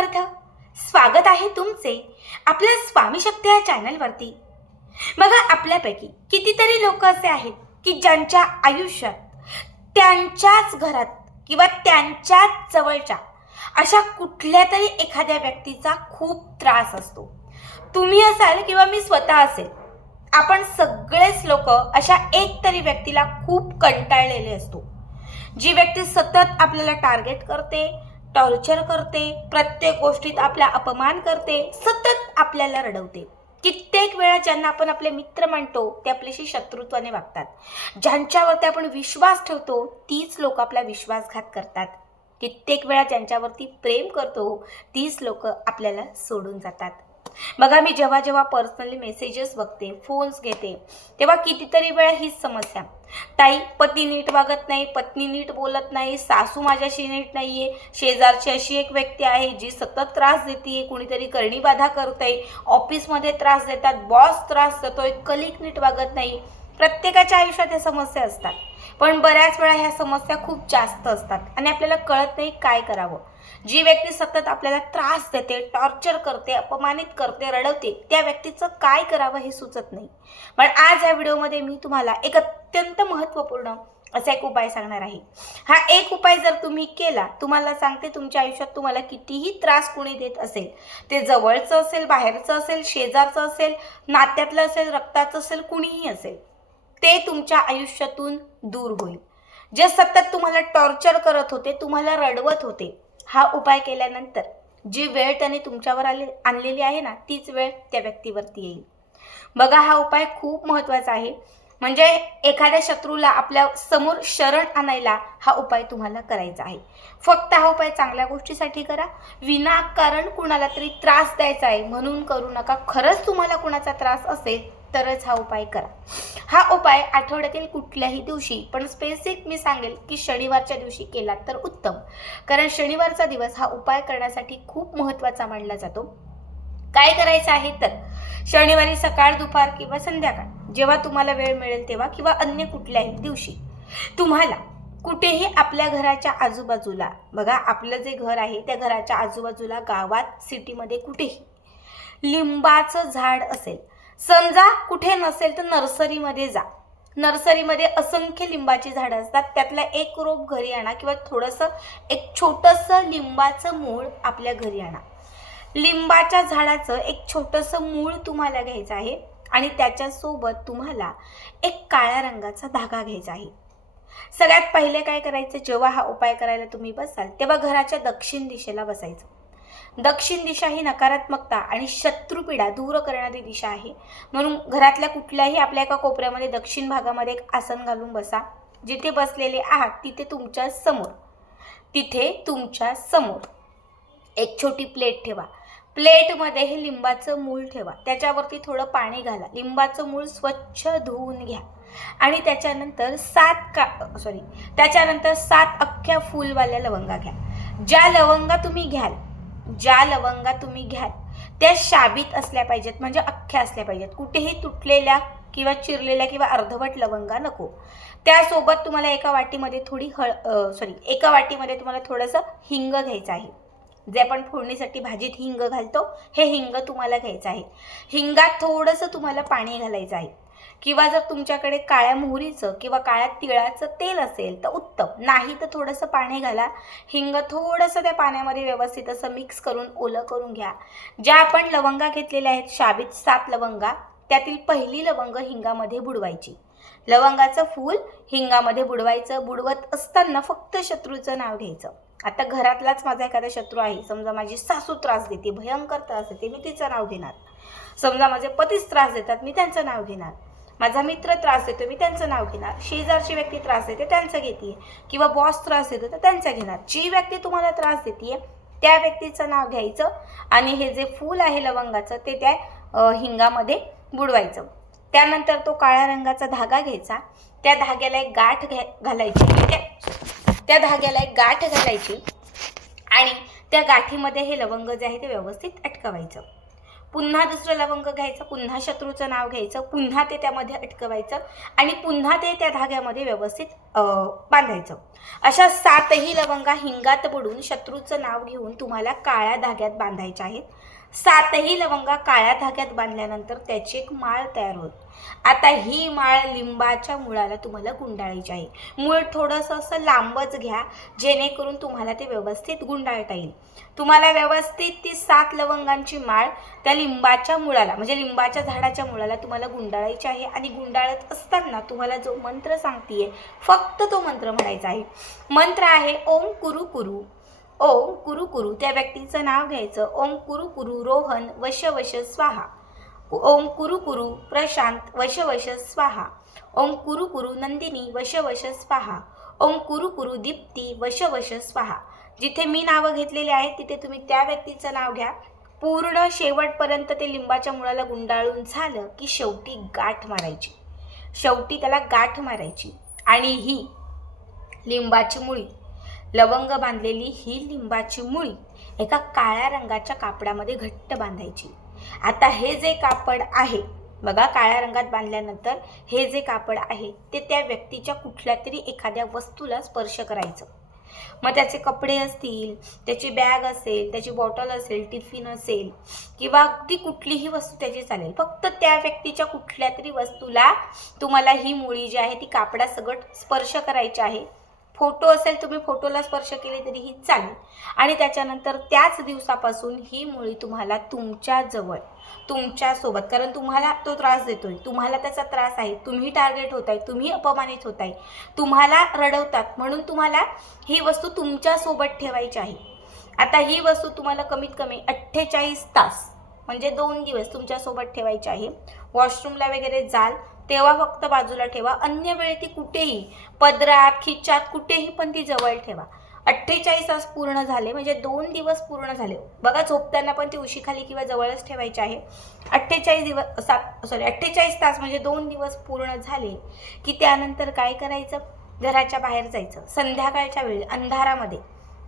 समर्थ. स्वागत आहे तुमचे आपल्या स्वामी शक्ती या चॅनलवरती. बघा, आपल्यापैकी कितीतरी लोक असे आहेत की ज्यांच्या आयुष्यात त्यांच्याच घरात किंवा त्यांच्याच जवळच्या अशा कुठल्या तरी एखाद्या व्यक्तीचा खूप त्रास असतो. तुम्ही असाल किंवा मी स्वतः असेल, आपण सगळेच लोक अशा एक तरी व्यक्तीला खूप कंटाळलेले असतो. जी व्यक्ती सतत आपल्याला टार्गेट करते, टॉर्चर करते, प्रत्येक गोष्टीत आपला अपमान करते, सतत आपल्याला रडवते. कित्येक वेळा ज्यांना आपण आपले मित्र मानतो ते आपल्याशी शत्रुत्वाने वागतात. ज्यांच्यावरती आपण विश्वास ठेवतो तीच लोक आपला विश्वासघात करतात. कित्येक वेळा ज्यांच्यावरती प्रेम करतो तीच लोक आपल्याला सोडून जातात. बघा, मी जेव्हा जेव्हा पर्सनली मेसेजेस बघते, फोन्स घेते, तेव्हा कितीतरी वेळा हीच समस्या. ताई, पती नीट वागत नाही, पत्नी नीट बोलत नाही, सासू माझ्याशी नीट नाहीये, शेजारची अशी एक व्यक्ती आहे जी सतत त्रास देते, कुणीतरी करणी बाधा करतंय, ऑफिसमध्ये त्रास देतात, बॉस त्रास देतोय, कलिक नीट वागत नाही. प्रत्येकाच्या आयुष्यात ह्या समस्या असतात, पण बऱ्याच वेळा ह्या समस्या खूप जास्त असतात आणि आपल्याला कळत नाही काय करावं. जी व्यक्ती सतत आपल्याला त्रास देते, टॉर्चर करते, अपमानित करते, रडवते, त्या व्यक्तीचं काय करावं हे सुचत नाही. पण आज या व्हिडिओमध्ये मी तुम्हाला एक अत्यंत महत्त्वपूर्ण असा एक उपाय सांगणार आहे. हा एक उपाय जर तुम्ही केला, तुम्हाला सांगते, तुमच्या आयुष्यात तुम्हाला कितीही त्रास कोणी देत असेल, ते जवळचं असेल, बाहेरचं असेल, शेजारचं असेल, नात्यातलं असेल, रक्ताचं असेल, कुणीही असेल, ते तुमच्या आयुष्यातून दूर होईल. जे सतत तुम्हाला टॉर्चर करत होते, तुम्हाला रडवत होते, हा उपाय केल्यानंतर जी वेळ त्याने तुमच्यावर आणलेली आहे ना, तीच वेळ त्या व्यक्तीवरती येईल. बघा, हा उपाय खूप महत्त्वाचा आहे. म्हणजे एखाद्या शत्रूला आपल्या समोर शरण आणायला हा उपाय तुम्हाला करायचा आहे. फक्त हा उपाय चांगल्या गोष्टीसाठी करा. विनाकारण कुणाला तरी त्रास द्यायचा आहे म्हणून करू नका. खरंच तुम्हाला कुणाचा त्रास असेल तरच हा उपाय करा. हा उपाय आठवड्यातील कुठल्याही दिवशी, पण स्पेसिफिक मी सांगेल की शनिवारच्या दिवशी केला तर उत्तम. कारण शनिवारचा दिवस हा उपाय करण्यासाठी खूप महत्त्वाचा मानला जातो. काय करायचं आहे तर, शनिवारी सकाळ, दुपार किंवा संध्याकाळ जेव्हा तुम्हाला वेळ मिळेल तेव्हा, किंवा अन्य कुठल्याही दिवशी, तुम्हाला कुठेही आपल्या घराच्या आजूबाजूला, बघा आपलं जे घर आहे त्या घराच्या आजूबाजूला, गावात, सिटीमध्ये कुठेही लिंबाचं झाड असेल. समजा कुठे नसेल तर नर्सरीमध्ये जा. नर्सरीमध्ये असंख्य लिंबाची झाडं असतात. त्यातला एक रोप घरी आणा किंवा थोडंसं एक छोटंसं लिंबाचं मूळ आपल्या घरी आणा. लिंबाच्या झाडाचं एक छोटंसं मूळ तुम्हाला घ्यायचं आहे आणि त्याच्यासोबत तुम्हाला एक काळ्या रंगाचा धागा घ्यायचा आहे. सगळ्यात पहिले काय करायचं, जेव्हा हा उपाय करायला तुम्ही बसाल तेव्हा घराच्या दक्षिण दिशेला बसायचं. दक्षिण दिशा ही नकारात्मकता आणि शत्रुपीडा दूर करणारी दिशा आहे. म्हणून घरातल्या कुठल्याही आपल्या एका कोपऱ्यामध्ये दक्षिण भागामध्ये एक आसन घालून बसा. जिथे बसलेले आहात तिथे तुमच्या समोर एक छोटी प्लेट ठेवा. प्लेटमध्ये हे लिंबाचं मूळ ठेवा. त्याच्यावरती थोडं पाणी घाला. लिंबाचं मूळ स्वच्छ धुवून घ्या आणि त्याच्यानंतर सात अख्ख्या फुलवाल्या लवंगा घ्या. ज्या लवंगा तुम्ही घ्याल त्या शाबीत असल्या पाहिजेत, म्हणजे अख्ख्या असल्या पाहिजेत. कुठेही तुटलेल्या किंवा चिरलेल्या किंवा अर्धवट लवंगा नको. त्यासोबत तुम्हाला एका वाटीमध्ये तुम्हाला थोडंसं हिंग घ्यायचं आहे. जे आपण फोडणीसाठी भाजीत हिंग घालतो, हे हिंग तुम्हाला घ्यायचं आहे. हिंगात थोडंसं तुम्हाला पाणी घालायचं आहे. किंवा जर तुमच्याकडे काळ्या मोहरीचं किंवा काळ्या तिळाचं तेल असेल तर उत्तम, नाही तर थोडंसं पाणी घाला. हिंग थोडंसं त्या पाण्यामध्ये व्यवस्थित असं मिक्स करून ओलं करून घ्या. ज्या आपण लवंगा घेतलेल्या आहेत शाबीत 7 लवंगा, त्यातील पहिली लवंग हिंगामध्ये बुडवायची. लवंगाचं फूल हिंगामध्ये बुडवायचं. बुडवत असताना फक्त शत्रूचं नाव घ्यायचं. आता घरातलाच माझा एखादा शत्रू आहे, समजा माझी सासू त्रास देते, भयंकर त्रास देते, मी तिचं नाव घेणार. समजा माझे पतीच त्रास देतात, मी त्यांचं नाव घेणार. माझा मित्र त्रास देतो, मी त्यांचं नाव घेणार. शेजारची व्यक्ती त्रास देते, त्यांचं घेते. किंवा बॉस त्रास देतो तर त्यांचं घेणार. जी व्यक्ती तुम्हाला त्रास देते त्या व्यक्तीचं नाव घ्यायचं आणि हे जे फूल आहे लवंगाचं ते त्या हिंगामध्ये बुडवायचं. त्यानंतर तो काळ्या रंगाचा धागा घ्यायचा. त्या धाग्याला एक गाठ घालायची आणि त्या गाठीमध्ये हे लवंग जे आहे ते व्यवस्थित अटकवायचं. पुन्हा दुसरं लवंग घ्यायचं, पुन्हा शत्रूचं नाव घ्यायचं, पुन्हा ते त्यामध्ये अटकवायचं आणि पुन्हा ते त्या धाग्यामध्ये व्यवस्थित बांधायचं. अशा 7ही लवंगा हिंगात बुडून शत्रूचं नाव घेऊन तुम्हाला काळ्या धाग्यात बांधायच्या आहेत. 7ही लवंगा काळ्या धाग्यात बांधल्यानंतर त्याची एक माळ तयार होत. आता ही माळ लिंबाच्या मुळाला तुम्हाला गुंडाळायची आहे. मूळ थोडंसं असं लांबच घ्या, जेणेकरून तुम्हाला ते व्यवस्थित गुंडाळता येईल. तुम्हाला व्यवस्थित ती 7 लवंगांची माळ त्या लिंबाच्या मुळाला म्हणजे लिंबाच्या झाडाच्या मुळाला तुम्हाला गुंडाळायची आहे. आणि गुंडाळत असताना तुम्हाला जो मंत्र सांगतेय फक्त तो मंत्र म्हणायचा आहे. मंत्र आहे ओम कुरु कुरु. ओम कुरु कुरु त्या व्यक्तीचं नाव घ्यायचं. ओम कुरु कुरु रोहन वश वश स्वाहा. ओम कुरु कुरु प्रशांत वश वश स्वाहा. ओम कुरु कुरु नंदिनी वश वश स्वाहा. ओम कुरु कुरु दीप्ती वश वश स्वाहा. जिथे मी नावं घेतलेली आहेत तिथे तुम्ही त्या व्यक्तीचं नाव घ्या. पूर्ण शेवटपर्यंत ते लिंबाच्या मुळाला गुंडाळून झालं की शेवटी गाठ मारायची. शेवटी त्याला गाठ मारायची आणि ही लिंबाची मुळी, लवंग बांधलेली ही लिंबाची मुळी एका काळ्या रंगाच्या कापडामध्ये घट्ट बांधायची. आता हे जे कापड आहे बघा, काळ्या रंगात बांधल्यानंतर हे जे कापड आहे ते त्या व्यक्तीच्या कुठल्या तरी एखाद्या वस्तूला स्पर्श करायचं. मग त्याचे कपडे असतील, त्याची बॅग असेल, त्याची बॉटल असेल, टिफिन असेल किंवा अगदी कुठलीही वस्तू त्याची चालेल. फक्त त्या व्यक्तीच्या कुठल्या तरी वस्तूला तुम्हाला ही मुळी जी आहे ती कापडासकट स्पर्श करायची आहे. फोटो असेल तुम्ही फोटोला स्पर्श केले तरीही चालेल. आणि त्याच्यानंतर त्याच दिवसापासून ही मुळी तुम्हाला तुमच्याजवळ तुमच्यासोबत, कारण तुम्हाला तो त्रास देतोय, तुम्हाला त्याचा त्रास आहे, तुम्ही टार्गेट होताय, तुम्ही अपमानित होताय, तुम्हाला रडवतात, म्हणून तुम्हाला ही वस्तू तुमच्यासोबत ठेवायची आहे. आता ही वस्तू तुम्हाला कमीत कमी 48 तास म्हणजे 2 दिवस तुमच्यासोबत ठेवायची आहे. वॉशरूमला वगैरे जाल तेव्हा फक्त बाजूला ठेवा, अन्य वेळी ती कुठेही पदरात खिच्यात कुठेही पण ती जवळ ठेवा. 48 तास पूर्ण झाले म्हणजे 2 दिवस पूर्ण झाले बघा. झोपताना पण ती उशीखाली किंवा जवळच ठेवायची आहे. 48 तास म्हणजे 2 दिवस पूर्ण झाले की त्यानंतर काय करायचं, घराच्या बाहेर जायचं. संध्याकाळच्या वेळी अंधारामध्ये,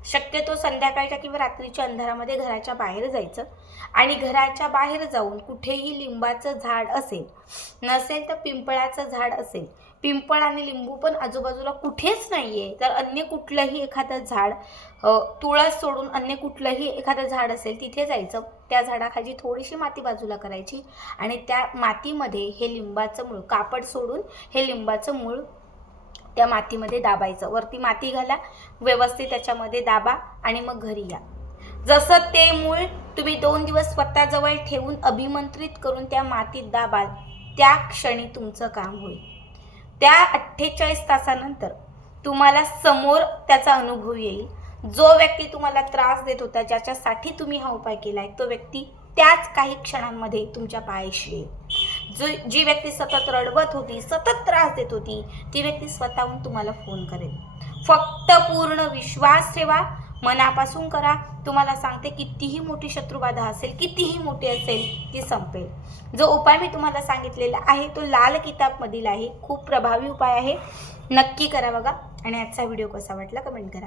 शक्यतो संध्याकाळच्या किंवा रात्रीच्या अंधारामध्ये घराच्या बाहेर जायचं आणि घराच्या बाहेर जाऊन कुठेही लिंबाचं झाड असेल, नसेल तर पिंपळाचं झाड असेल, पिंपळ आणि लिंबू पण आजूबाजूला कुठेच नाही आहे तर अन्य कुठलंही एखादं झाड, तुळस सोडून अन्य कुठलंही एखादं झाड असेल तिथे जायचं. त्या झाडाखाली थोडीशी माती बाजूला करायची आणि त्या मातीमध्ये हे लिंबाचं मूळ, कापड सोडून हे लिंबाचं मूळ त्या मातीमध्ये दाबायचं. वरती माती घाला, व्यवस्थित त्याच्यामध्ये दाबा आणि मग घरी या. जसं ते मूळ तुम्ही 2 दिवस स्वतःजवळ ठेवून अभिमंत्रित करून त्या मातीत दाबाल, त्या क्षणी तुमचं काम होईल. त्या 48 तासानंतर तुम्हाला समोर त्याचा अनुभव येईल. जो व्यक्ती तुम्हाला त्रास देत होता, ज्याच्यासाठी तुम्ही हा उपाय केलाय, तो व्यक्ती त्याच काही क्षणांमध्ये तुमच्या पायाशी येईल. जी व्यक्ती सतत रडवत होती, सतत त्रास देत होती, ती व्यक्ती स्वतःहून तुम्हाला फोन करेल. फक्त पूर्ण विश्वास ठेवा, मनापासून करा. तुम्हाला सांगते कितीही मोठी शत्रुबाधा असेल, कितीही मोठी असेल, ती संपेल. जो उपाय मी तुम्हाला सांगितलेला आहे तो लाल किताबमधील आहे. खूप प्रभावी उपाय आहे, नक्की करा बघा. आणि आजचा व्हिडिओ कसा वाटला कमेंट करा.